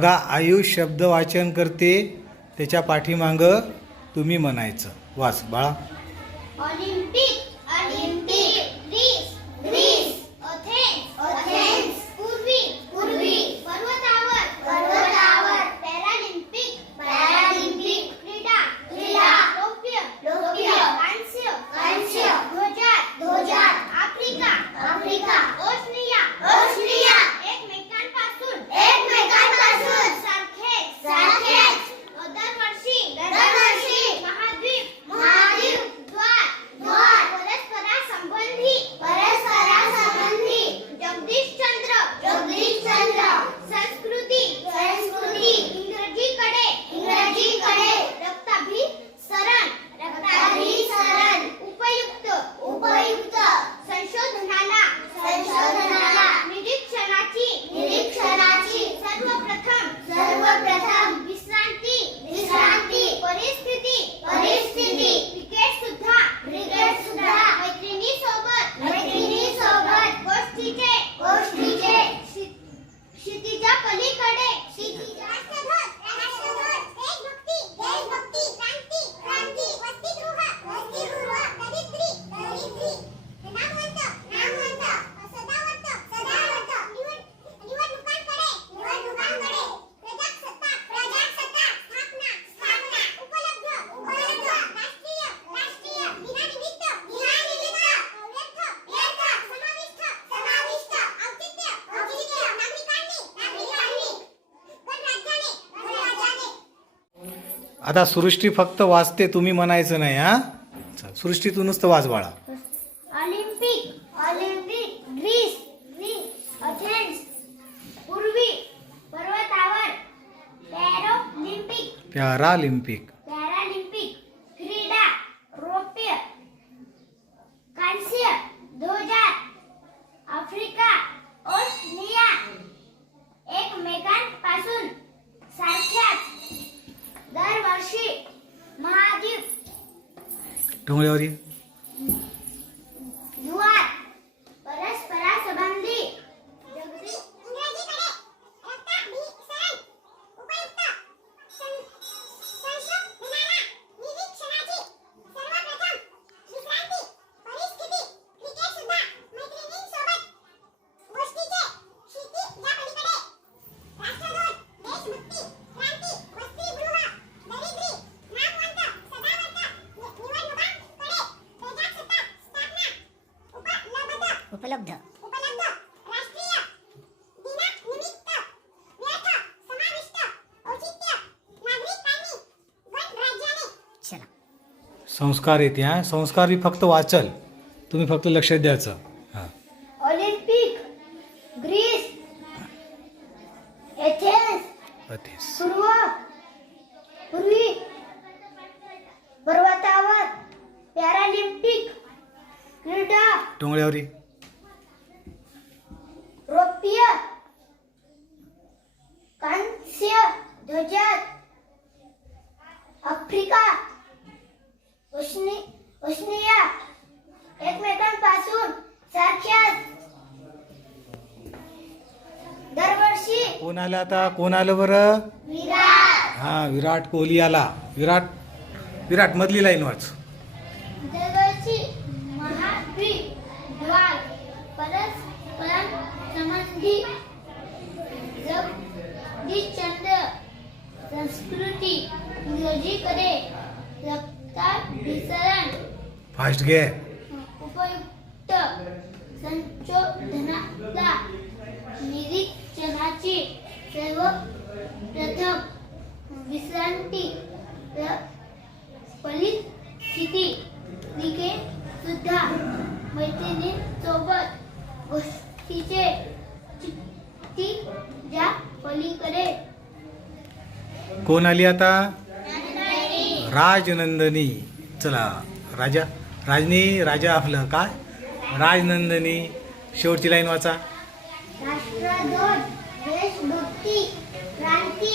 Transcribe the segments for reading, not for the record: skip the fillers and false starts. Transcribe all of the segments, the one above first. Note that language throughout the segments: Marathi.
बघा आयुष शब्द वाचन करते, त्याच्या पाठीमागं तुम्ही म्हणायचं. वाच बाळा. Olympic Olympic, Greece Greece, Athens Athens, पूर्वी पूर्वी, पर्वतावर पर्वतावर, पॅरालिम्पिक पॅरालिम्पिक, क्रीडा क्रीडा, रौप्य रौप्य, कांस्य कांस्य, ध्वजात ध्वजात, आफ्रिका आफ्रिका, ओशनिया ओशनिया, एकमेकांपासून एकमेकांपासून, सारखेच सारखेच, दरवर्षी दरवर्षी, महाद्वीप महाद्वीप, द्वार द्वार, परस्परासंबंधी परस्परासंबंधी, जगदीशचंद्र जगदीशचंद्र, संस्कृती संस्कृती, इंग्रजीकडे इंग्रजीकडे, रक्ताभिसरण रक्ताभिसरण, उपयुक्त उपयुक्त, संशोधनाला संशोधनाला, निरीक्षणाची निरीक्षणाची, सर्वप्रथम सर्वप्रथम, विश्रांती विश्रांती, परिस्थिती परिस्थिती, क्रिकेट सुद्धा, मैत्रिणी सोबत, गोष्टीचे गोष्टीचे, क्षितिजा पलीकडे क्षितिजा, राष्ट्रध्वज देशभक्ती देशभक्ती, क्रांती क्रांती, वसतिगृह दरिद्री दरिद्री, नामवंत नामवंत, सदावर्त सदावर्त, निवडणुकांकडे निवडणुकांकडे, प्रजासत्ताक स्थापना स्थापना, उपलब्ध उपलब्ध, राष्ट्रीय राष्ट्रीय, दिनानिमित्त व्यर्थ व्यर्थ, समाविष्ट समाविष्ट, औचित्य औचित्य, नागरिकांनी नागरिकांनी, गणराज्याने. आता सृष्टी फक्त वाचते, तुम्ही म्हणायचं नाही. हा सृष्टी तू नुसतं वाच बाळा. Olympic Olympic, Greece Greece, Athens पूर्वी, पर्वतावर, पॅरालिम्पिक पॅरालिम्पिक, पॅरालिम्पिक, क्रीडा रौप्य कांस्य, ध्वजात, आफ्रिका ओशनिया, एकमेकांपासून, सारख्याच, दरवर्षी, महाद्वीप डोंगरावर ये. द्वार, परस्परासंबंधी, इंग्रजीकडे, रक्ताभिसरण, उपयुक्त, संशोधनाला, निरीक्षणाची, सर्वप्रथम, विश्रांती, परिस्थिती, क्रिकेट सुद्धा, मैत्रिणींसोबत, गोष्टीचे, क्षितिजा पलीकडे, राष्ट्रध्वज देशभक्ती, क्रांती, वसतिगृह दरिद्री, नामवंत सदावर्त, निवडणुकांकडे, प्रजासत्ताक स्थापना, उपलब्ध उपलब्ध उपलब्ध, राष्ट्रीय, दिनानिमित्त व्यर्थ, समाविष्ट, औचित्य, नागरिकांनी, गणराज्याने. चला. संस्कार येते. हा संस्कार बी फक्त वाचल, तुम्ही फक्त लक्ष द्यायचं. हा ऑलिम्पिक, ग्रीस, एथेन्स अतिस. पूर्वी, पर्वतावर, पॅरालिम्पिक, क्रीडा डोंगरावर ये. रौप्य कांस्य, ध्वजात, आफ्रिका ओशनिया, एकमेकांपासून, सारख्याच, दरवर्षी, कोण आलं आता? कोण आलं बरं? विराट हा विराट कोहली आला. विराट विराट मधली लाईन वाच. दरवर्षी, महाद्वीप, द्वार, परस्परासंबंधी, जगदीशचंद्र, संस्कृती, इंग्रजीकडे, रक्ताभिसरण, फास्ट घे. उपयुक्त, संशोधनाला, निरीक्षणाची, सर्वप्रथम, विश्रांती, परिस्थिती, क्रिकेट सुद्धा, मैत्रिणींसोबत, गोष्टीचे, क्षितिजा पलीकडे, कोण आली आता? राजनंदिनी. चला राजा राजनी राजा आपलं काय? राजनंदिनी. शेवटची लाईन वाचा. राष्ट्रध्वज देशभक्ती, क्रांती,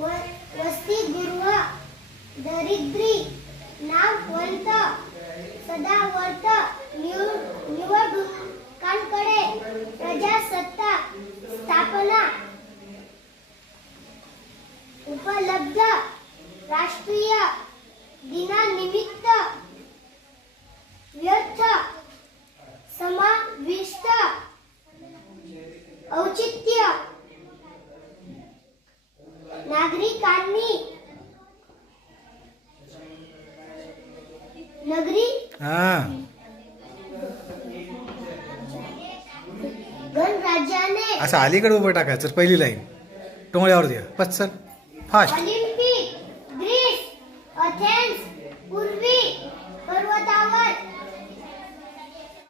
वसतिगृह दरिद्री, नामवंत सदावर्त, निवडणुकांकडे, प्रजासत्ताक स्थापना, उपलब्ध उपलब्ध, राष्ट्रीय राष्ट्रीय, दिनानिमित्त व्यर्थ, समाविष्ट, औचित्य, नागरिकांनी, गणराज्याने. संस्कार येते. हा संस्कार बी फक्त वाचल, तुम्ही फक्त लक्ष द्यायचं. हा ऑलिम्पिक, ग्रीस, एथेन्स पूर्वी, पर्वतावर, पॅरालिम्पिक, क्रीडा रौप्य कांस्य, ध्वजात, आफ्रिका ओशनिया, एकमेकांपासून, सारख्याच, दरवर्षी, महाद्वीप, उपलब्ध उपलब्ध, राष्ट्रीय उपलब्ध राष्ट्रीय दिनानिमित्त व्यर्थ समाविष्ट औचित्य नागरिकांनी नगरी हा गणराज्याने असं अलीकडे उभं टाकायचं पहिली लाईन टोंगळ्यावर द्या पत्सर फास्ट अलीकडे